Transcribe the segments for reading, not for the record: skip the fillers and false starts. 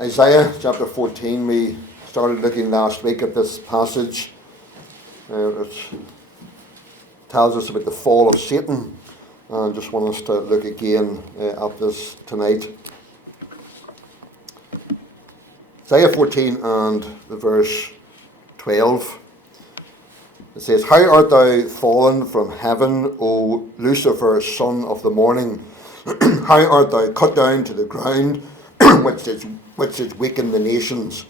Isaiah chapter 14, we started looking last week at this passage. It tells us about the fall of Satan. And I just want us to look again at this tonight. Isaiah 14 and the verse 12. It says, "How art thou fallen from heaven, O Lucifer, son of the morning? How art thou cut down to the ground, which did weaken the nations?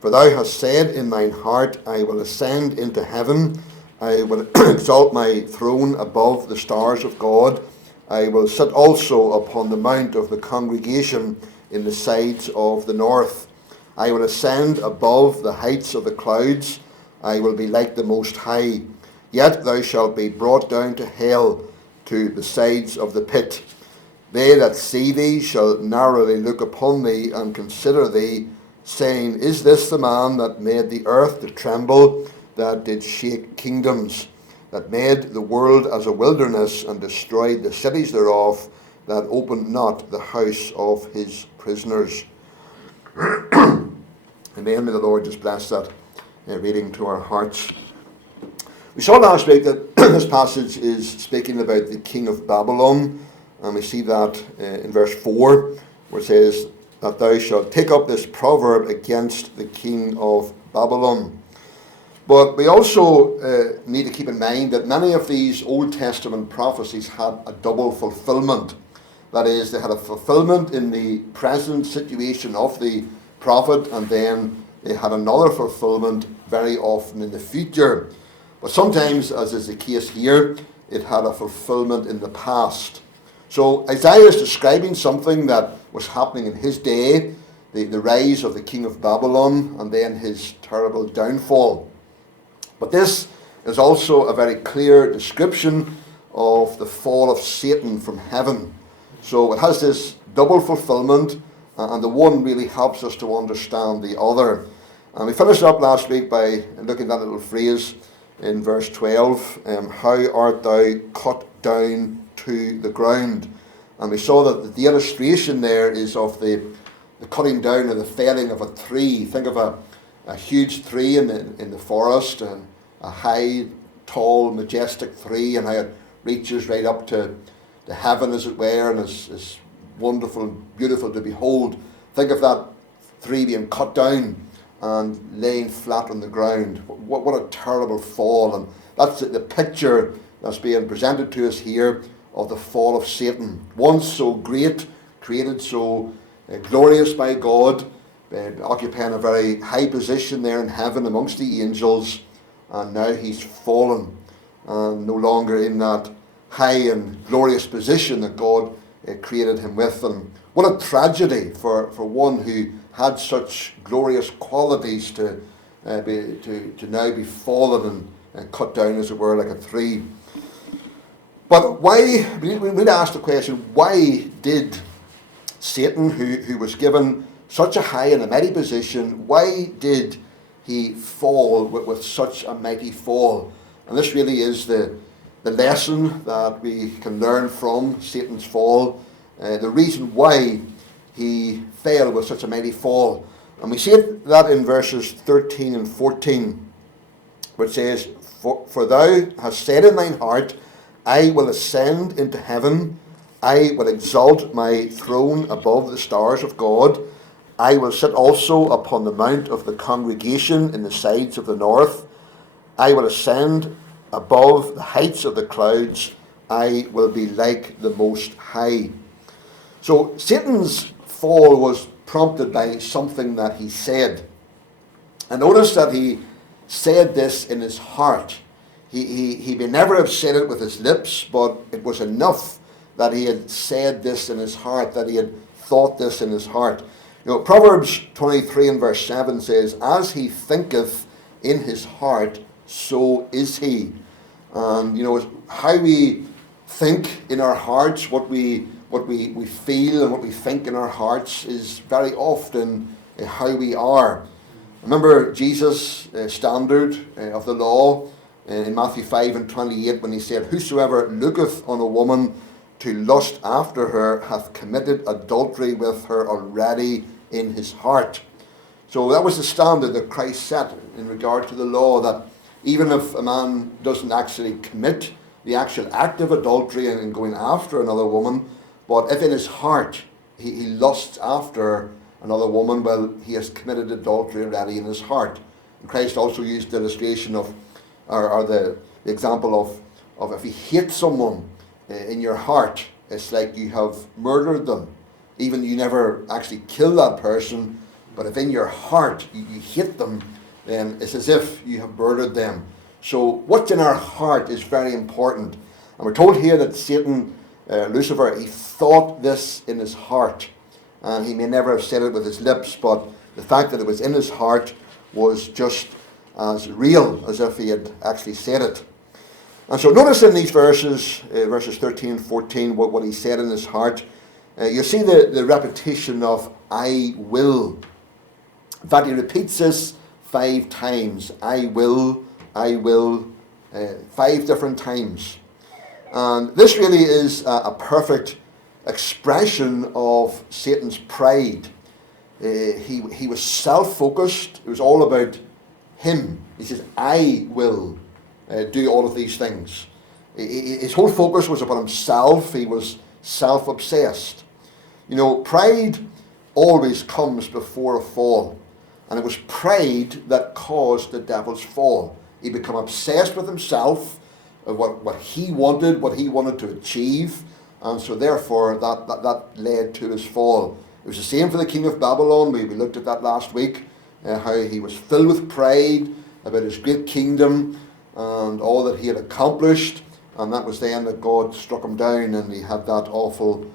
For thou hast said in thine heart, I will ascend into heaven. I will exalt my throne above the stars of God. I will sit also upon the mount of the congregation in the sides of the north. I will ascend above the heights of the clouds. I will be like the Most High. Yet thou shalt be brought down to hell, to the sides of the pit. They that see thee shall narrowly look upon thee and consider thee, saying, Is this the man that made the earth to tremble, that did shake kingdoms, that made the world as a wilderness, and destroyed the cities thereof, that opened not the house of his prisoners?" Amen. May the Lord just bless that reading to our hearts. We saw last week that this passage is speaking about the king of Babylon, and we see that in verse 4, where it says that thou shalt take up this proverb against the king of Babylon. But we also need to keep in mind that many of these Old Testament prophecies had a double fulfillment. That is, they had a fulfillment in the present situation of the prophet, and then they had another fulfillment very often in the future. But sometimes, as is the case here, it had a fulfillment in the past. So Isaiah is describing something that was happening in his day, the rise of the king of Babylon, and then his terrible downfall. But this is also a very clear description of the fall of Satan from heaven. So it has this double fulfillment, and the one really helps us to understand the other. And we finished up last week by looking at that little phrase in verse 12, how art thou cut down to the ground? And we saw that the illustration there is of the cutting down or the felling of a tree. Think of a huge tree in the forest, and a high, tall, majestic tree, and how it reaches right up to heaven, as it were, and is wonderful and beautiful to behold. Think of that tree being cut down and laying flat on the ground. What a terrible fall. And that's the picture that's being presented to us here of the fall of Satan. Once so great, created so glorious by God, occupying a very high position there in heaven amongst the angels, and now he's fallen and no longer in that high and glorious position that God created him with. And what a tragedy for one who had such glorious qualities to now be fallen and cut down, as it were, like a tree. But why, we need to ask the question, why did Satan, who was given such a high and a mighty position, why did he fall with such a mighty fall? And this really is the lesson that we can learn from Satan's fall, the reason why he fell with such a mighty fall. And we see that in verses 13 and 14, where it says, For thou hast said in thine heart, I will ascend into heaven, I will exalt my throne above the stars of God, I will sit also upon the mount of the congregation in the sides of the north, I will ascend above the heights of the clouds, I will be like the Most High. So Satan's fall was prompted by something that he said. And notice that he said this in his heart. He may never have said it with his lips, but it was enough that he had said this in his heart, that he had thought this in his heart. You know, Proverbs 23 and verse 7 says, As he thinketh in his heart, so is he. And, you know, how we think in our hearts, what we feel and what we think in our hearts is very often how we are. Remember Jesus' standard of the law in Matthew 5 and 28 when he said, Whosoever looketh on a woman to lust after her hath committed adultery with her already in his heart. So that was the standard that Christ set in regard to the law, that even if a man doesn't actually commit the actual act of adultery and going after another woman, but if in his heart he lusts after another woman, well, he has committed adultery already in his heart. And Christ also used the illustration of, or the example of if you hate someone in your heart, it's like you have murdered them. Even you never actually kill that person, but if in your heart you hate them, then it's as if you have murdered them. So what's in our heart is very important. And we're told here that Satan, Lucifer, he thought this in his heart. And he may never have said it with his lips, but the fact that it was in his heart was just as real as if he had actually said it. And so notice in these verses, verses 13 and 14, what he said in his heart. You see the repetition of I will. In fact, he repeats this 5 times. I will, 5 different times. And this really is a perfect expression of Satan's pride. He was self-focused. It was all about him. He says, I will do all of these things. His whole focus was upon himself. He was self-obsessed. You know, pride always comes before a fall. And it was pride that caused the devil's fall. He became obsessed with himself, what he wanted to achieve. And so therefore that led to his fall. It was the same for the king of Babylon. We looked at that last week, how he was filled with pride about his great kingdom and all that he had accomplished. And that was then that God struck him down and he had that awful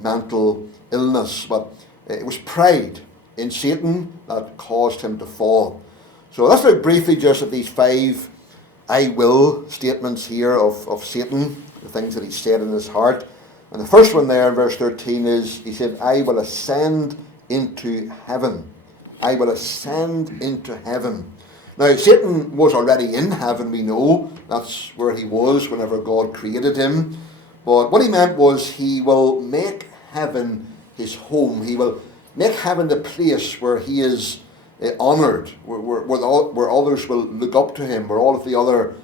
mental illness. But it was pride in Satan that caused him to fall. So let's look briefly just at these 5 I will statements here of Satan, the things that he said in his heart. And the first one there in verse 13 is, he said, I will ascend into heaven. I will ascend into heaven. Now, Satan was already in heaven, we know. That's where he was whenever God created him. But what he meant was he will make heaven his home. He will make heaven the place where he is honoured, where others will look up to him, where all of the other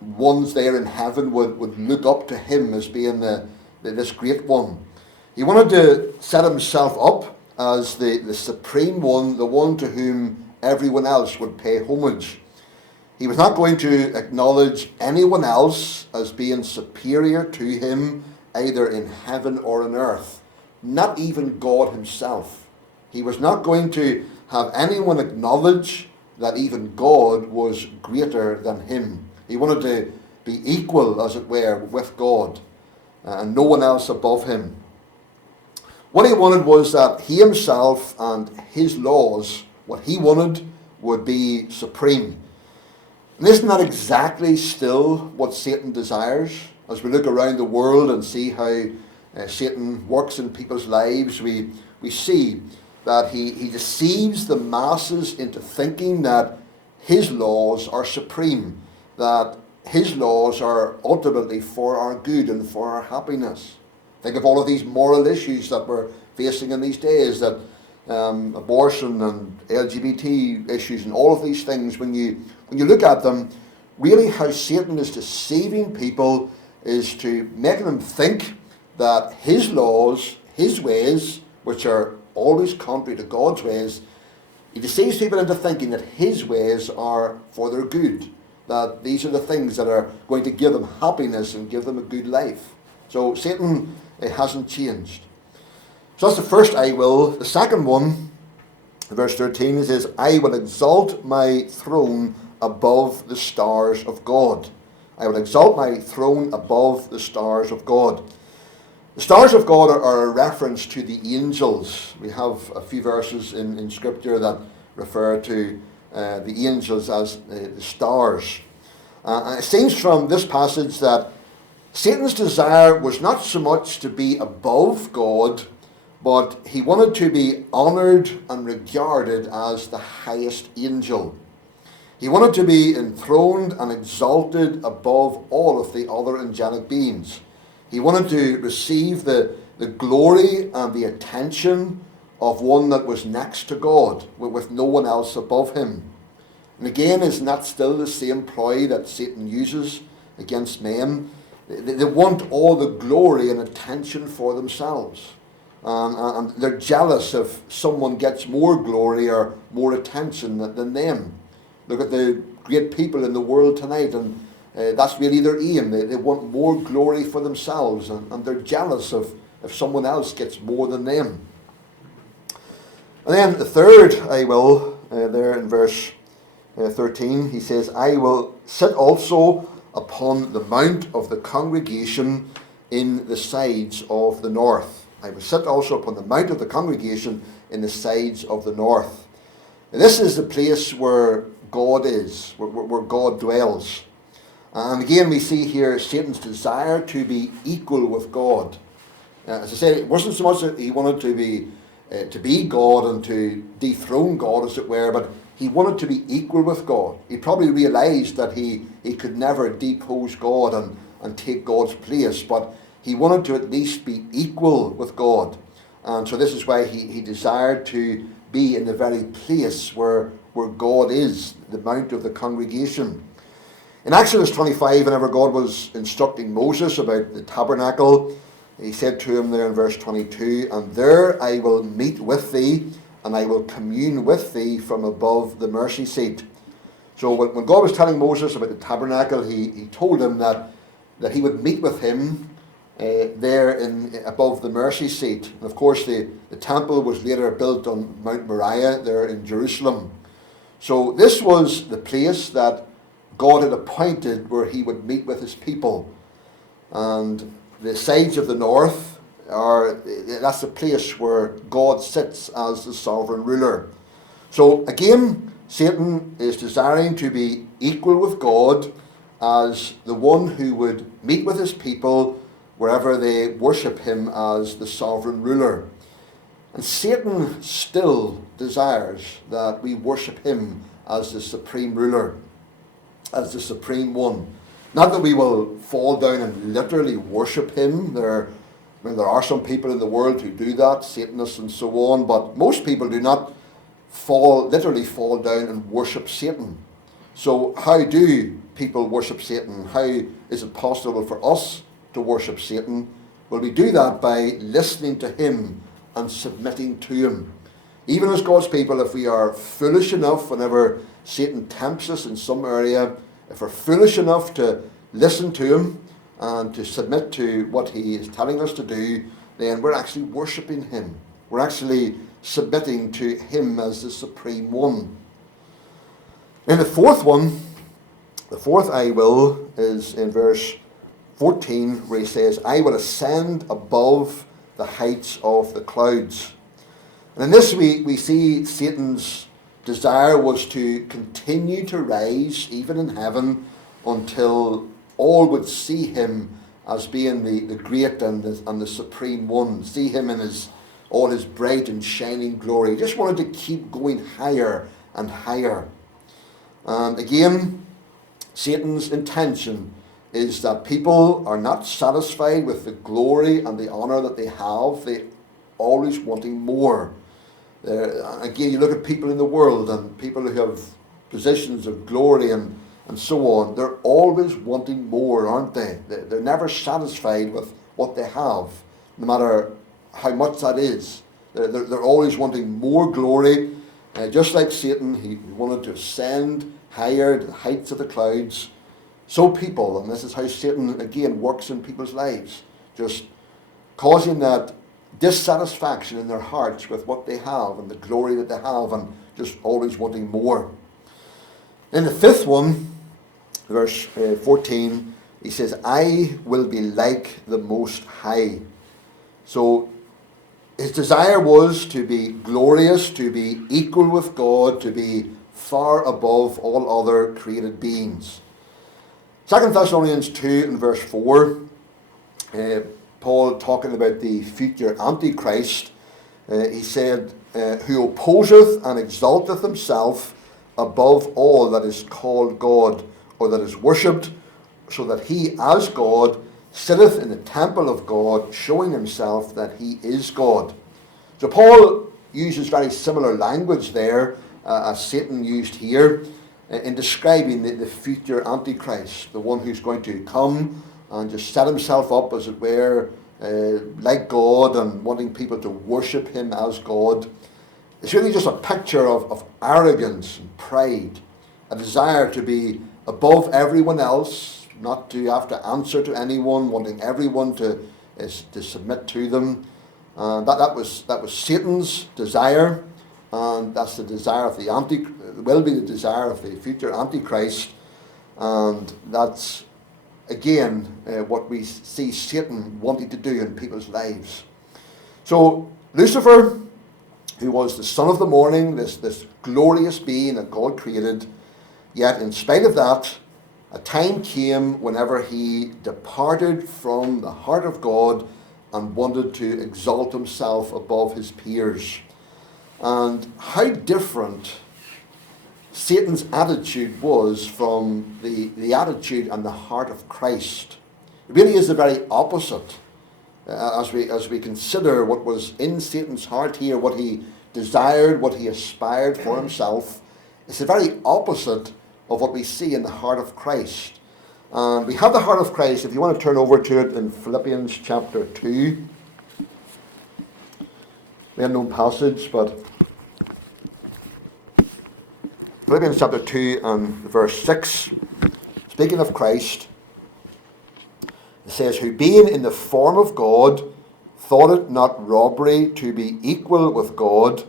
ones there in heaven would look up to him as being this great one. He wanted to set himself up as the supreme one, the one to whom everyone else would pay homage. He was not going to acknowledge anyone else as being superior to him, either in heaven or on earth. Not even God himself. He was not going to have anyone acknowledge that even God was greater than him. He wanted to be equal, as it were, with God, and no one else above him. What he wanted was that he himself and his laws, what he wanted, would be supreme. And isn't that exactly still what Satan desires? As we look around the world and see how Satan works in people's lives, we see that he deceives the masses into thinking that his laws are supreme, that his laws are ultimately for our good and for our happiness. Think of all of these moral issues that we're facing in these days, that abortion and LGBT issues and all of these things. When you look at them, really how Satan is deceiving people is to make them think that his laws, his ways, which are always contrary to God's ways, he deceives people into thinking that his ways are for their good, that these are the things that are going to give them happiness and give them a good life. So Satan hasn't changed. So that's the first I will. The second one, verse 13, it says, I will exalt my throne above the stars of God. I will exalt my throne above the stars of God. The stars of God are a reference to the angels. We have a few verses in Scripture that refer to the angels as the stars. And it seems from this passage that Satan's desire was not so much to be above God, but he wanted to be honoured and regarded as the highest angel. He wanted to be enthroned and exalted above all of the other angelic beings. He wanted to receive the glory and the attention of one that was next to God, with no one else above him. And again, isn't that still the same ploy that Satan uses against men? They want all the glory and attention for themselves. And they're jealous if someone gets more glory or more attention than them. Look at the great people in the world tonight, and that's really their aim. They want more glory for themselves, and they're jealous if someone else gets more than them. And then the third, I will, there in verse 13, he says, I will sit also upon the mount of the congregation in the sides of the north. I will sit also upon the mount of the congregation in the sides of the north. And this is the place where God is, where God dwells. And again, we see here Satan's desire to be equal with God. As I said, it wasn't so much that he wanted to be God and to dethrone God, as it were, but he wanted to be equal with God. He probably realized that he could never depose God and take God's place, but he wanted to at least be equal with God. And so this is why he desired to be in the very place where God is, the mount of the congregation. In Exodus 25, whenever God was instructing Moses about the tabernacle, he said to him there in verse 22, and there I will meet with thee, and I will commune with thee from above the mercy seat. So when God was telling Moses about the tabernacle, he told him that he would meet with him there above the mercy seat. And of course, the temple was later built on Mount Moriah there in Jerusalem. So this was the place that God had appointed where he would meet with his people. And the sides of the north that's the place where God sits as the sovereign ruler. So again, Satan is desiring to be equal with God as the one who would meet with his people wherever they worship him as the sovereign ruler. And Satan still desires that we worship him as the supreme ruler, as the supreme one. Not that we will fall down and literally worship him. There are some people in the world who do that, Satanists and so on, but most people do not literally fall down and worship Satan. So how do people worship Satan? How is it possible for us to worship Satan? Well, we do that by listening to him and submitting to him. Even as God's people, if we are foolish enough whenever Satan tempts us in some area, if we're foolish enough to listen to him and to submit to what he is telling us to do, then we're actually worshipping him. We're actually submitting to him as the supreme one. And the fourth I will, is in verse 14, where he says, I will ascend above the heights of the clouds. And in this we see Satan's desire was to continue to rise, even in heaven, until all would see him as being the great and the supreme one, see him in all his bright and shining glory. He just wanted to keep going higher and higher. And again, Satan's intention is that people are not satisfied with the glory and the honor that they have. They're always wanting more. Again, you look at people in the world and people who have positions of glory and so on, they're always wanting more, aren't they? They're never satisfied with what they have, no matter how much that is. They're always wanting more glory. Just like Satan, he wanted to ascend higher to the heights of the clouds. So people, and this is how Satan again works in people's lives, just causing that dissatisfaction in their hearts with what they have and the glory that they have, and just always wanting more. In the fifth one, verse 14, he says, I will be like the Most High. So his desire was to be glorious, to be equal with God, to be far above all other created beings. 2 Thessalonians 2 and verse 4, Paul talking about the future Antichrist, he said, who opposeth and exalteth himself above all that is called God, or that is worshipped, so that he as God sitteth in the temple of God, showing himself that he is God. So Paul uses very similar language there as Satan used here in describing the future Antichrist, the one who's going to come and just set himself up, as it were, like God and wanting people to worship him as God. It's really just a picture of arrogance and pride, a desire to be above everyone else, not to have to answer to anyone, wanting everyone to submit to them. That was Satan's desire, and that's the desire of will be the desire of the future Antichrist, and that's again what we see Satan wanting to do in people's lives. So Lucifer, who was the son of the morning, this glorious being that God created, yet in spite of that, a time came whenever he departed from the heart of God and wanted to exalt himself above his peers. And how different Satan's attitude was from the attitude and the heart of Christ. It really is the very opposite. As we consider what was in Satan's heart here, what he desired, what he aspired for himself, it's the very opposite of what we see in the heart of Christ. And we have the heart of Christ, if you want to turn over to it in Philippians chapter 2. We have no passage, but Philippians chapter 2 and verse 6, speaking of Christ, it says, who being in the form of God, thought it not robbery to be equal with God,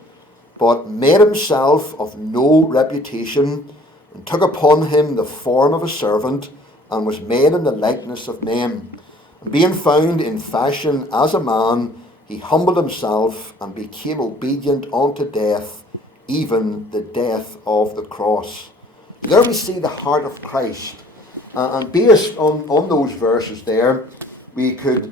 but made himself of no reputation, and took upon him the form of a servant, and was made in the likeness of men. And being found in fashion as a man, he humbled himself, and became obedient unto death, even the death of the cross. There we see the heart of Christ. And based on those verses there, we could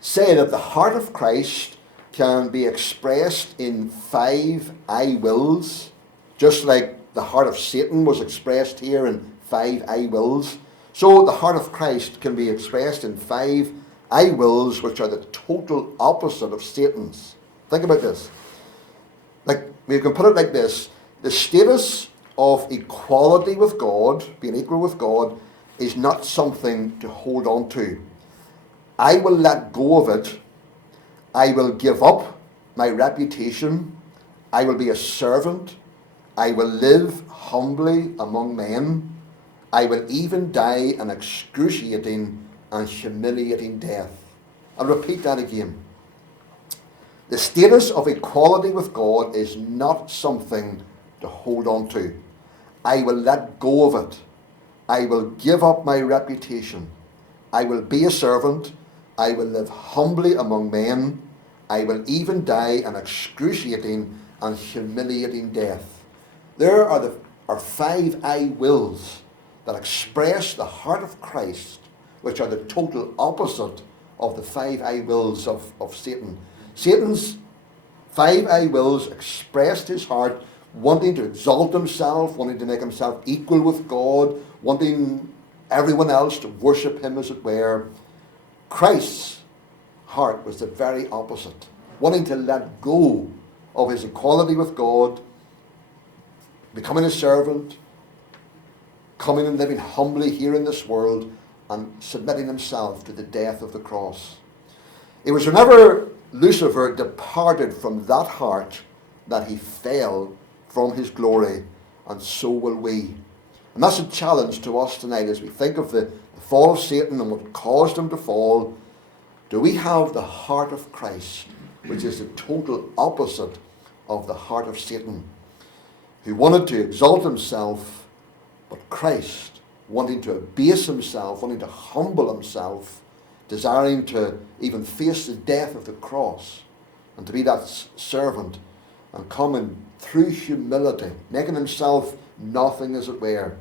say that the heart of Christ can be expressed in 5 I wills, just like the heart of Satan was expressed here in 5 I wills. So the heart of Christ can be expressed in 5 I wills, which are the total opposite of Satan's. Think about this. Like, we can put it like this: the status of equality with God, being equal with God, is not something to hold on to. I will let go of it. I will give up my reputation. I will be a servant. I will live humbly among men. I will even die an excruciating and humiliating death. I'll repeat that again. The status of equality with God is not something to hold on to. I will let go of it. I will give up my reputation. I will be a servant. I will live humbly among men. I will even die an excruciating and humiliating death. There are 5 I wills that express the heart of Christ, which are the total opposite of the 5 I wills of Satan. Satan's 5 I wills expressed his heart, wanting to exalt himself, wanting to make himself equal with God, wanting everyone else to worship him, as it were. Christ's heart was the very opposite, wanting to let go of his equality with God, becoming a servant, coming and living humbly here in this world, and submitting himself to the death of the cross. It was whenever Lucifer departed from that heart that he fell from his glory, and so will we. And that's a challenge to us tonight as we think of the fall of Satan and what caused him to fall. Do we have the heart of Christ, which is the total opposite of the heart of Satan, who wanted to exalt himself, but Christ wanting to abase himself, wanting to humble himself, desiring to even face the death of the cross and to be that servant and coming through humility, making himself nothing, as it were.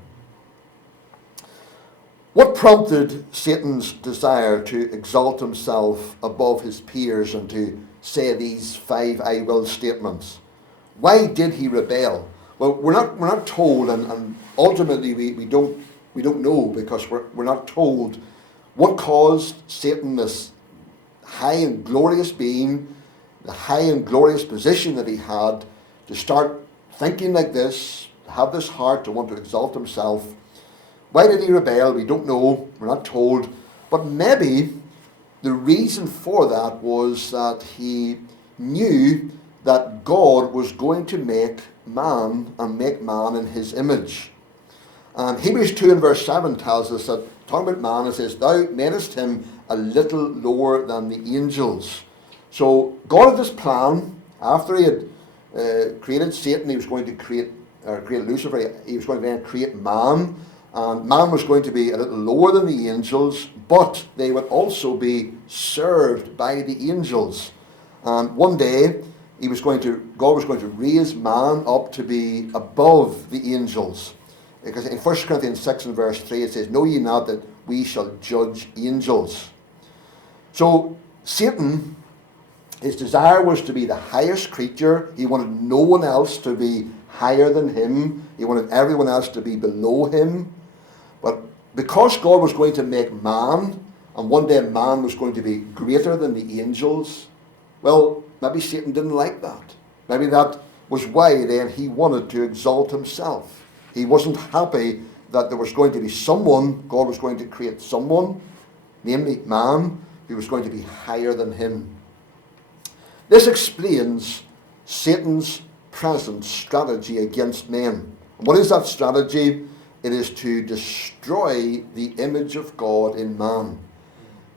What prompted Satan's desire to exalt himself above his peers and to say these 5 I will statements? Why did he rebel? Well, we're not told, and ultimately we don't know, because we're not told what caused Satan, this high and glorious being, the high and glorious position that he had, to start thinking like this, to have this heart to want to exalt himself. Why did he rebel? We don't know. We're not told. But maybe the reason for that was that he knew that God was going to make man and make man in his image. And Hebrews 2 and verse 7 tells us that, talking about man, it says, thou madest him a little lower than the angels. So God had this plan. After he had created Satan, he was going to create Lucifer. He was going to then create man. And man was going to be a little lower than the angels, but they would also be served by the angels. And one day, God was going to raise man up to be above the angels. Because in 1 Corinthians 6 and verse 3 it says, know ye not that we shall judge angels. So Satan, his desire was to be the highest creature. He wanted no one else to be higher than him. He wanted everyone else to be below him. But because God was going to make man, and one day man was going to be greater than the angels, well, maybe Satan didn't like that. Maybe that was why then he wanted to exalt himself. He wasn't happy that there was going to be someone, God was going to create someone, namely man, who was going to be higher than him. This explains Satan's present strategy against men. And what is that strategy? It is to destroy the image of God in man.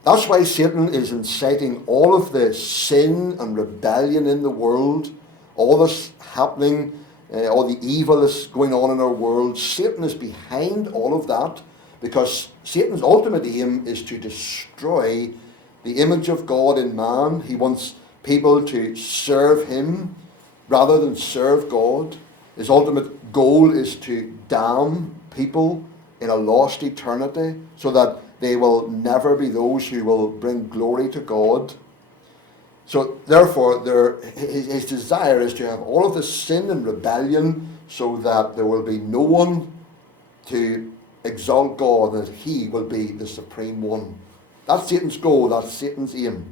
That's why Satan is inciting all of the sin and rebellion in the world, all this happening, all the evil that's going on in our world. Satan is behind all of that because Satan's ultimate aim is to destroy the image of God in man. He wants people to serve him rather than serve God. His ultimate goal is to damn people in a lost eternity so that they will never be those who will bring glory to God. So therefore, his desire is to have all of this sin and rebellion so that there will be no one to exalt God, that he will be the supreme one. That's Satan's goal, that's Satan's aim.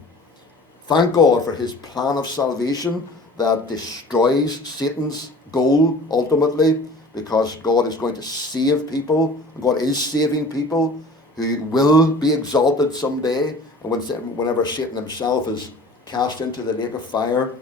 Thank God for his plan of salvation that destroys Satan's goal ultimately, because God is going to save people, and God is saving people who will be exalted someday, and whenever Satan himself is cast into the lake of fire.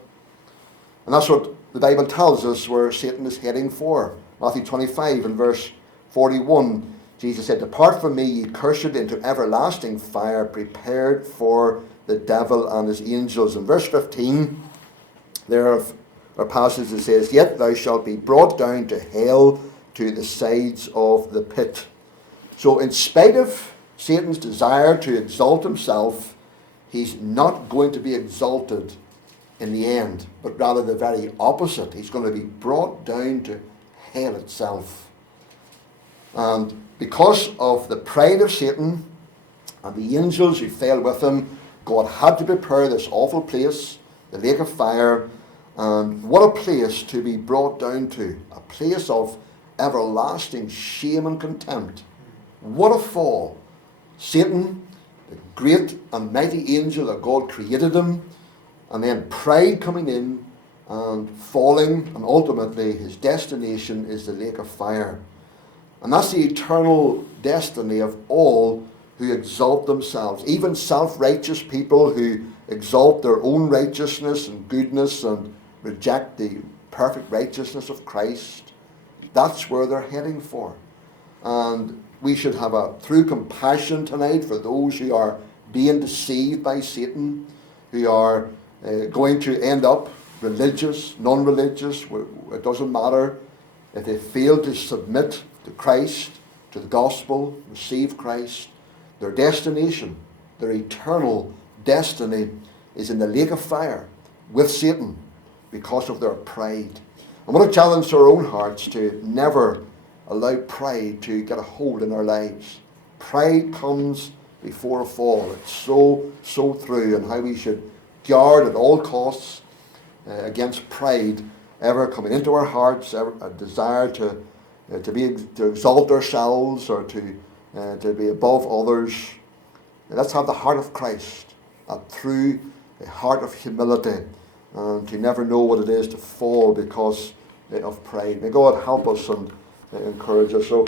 And that's what the Bible tells us where Satan is heading for. Matthew 25 and verse 41, Jesus said, depart from me, ye cursed, into everlasting fire, prepared for the devil and his angels. In verse 15, there are a passage that says, yet thou shalt be brought down to hell, to the sides of the pit. So in spite of Satan's desire to exalt himself, he's not going to be exalted in the end, but rather the very opposite. He's going to be brought down to hell itself. And because of the pride of Satan and the angels who fell with him, God had to prepare this awful place, the lake of fire. And what a place to be brought down to, a place of everlasting shame and contempt. What a fall. Satan, the great and mighty angel that God created him, and then pride coming in and falling, and ultimately his destination is the lake of fire. And that's the eternal destiny of all who exalt themselves, even self-righteous people who exalt their own righteousness and goodness and reject the perfect righteousness of Christ. That's where they're heading for. And we should have a true compassion tonight for those who are being deceived by Satan, who are going to end up religious, non-religious, it doesn't matter. If they fail to submit to Christ, to the gospel, receive Christ, their destination, their eternal destiny is in the lake of fire with Satan because of their pride. I want to challenge our own hearts to never allow pride to get a hold in our lives. Pride comes before a fall. It's so true, and how we should guard at all costs against pride ever coming into our hearts, ever a desire to exalt ourselves or to be above others. Let's have the heart of Christ, a true heart of humility, and to never know what it is to fall because of pride. May God help us and encourage us. So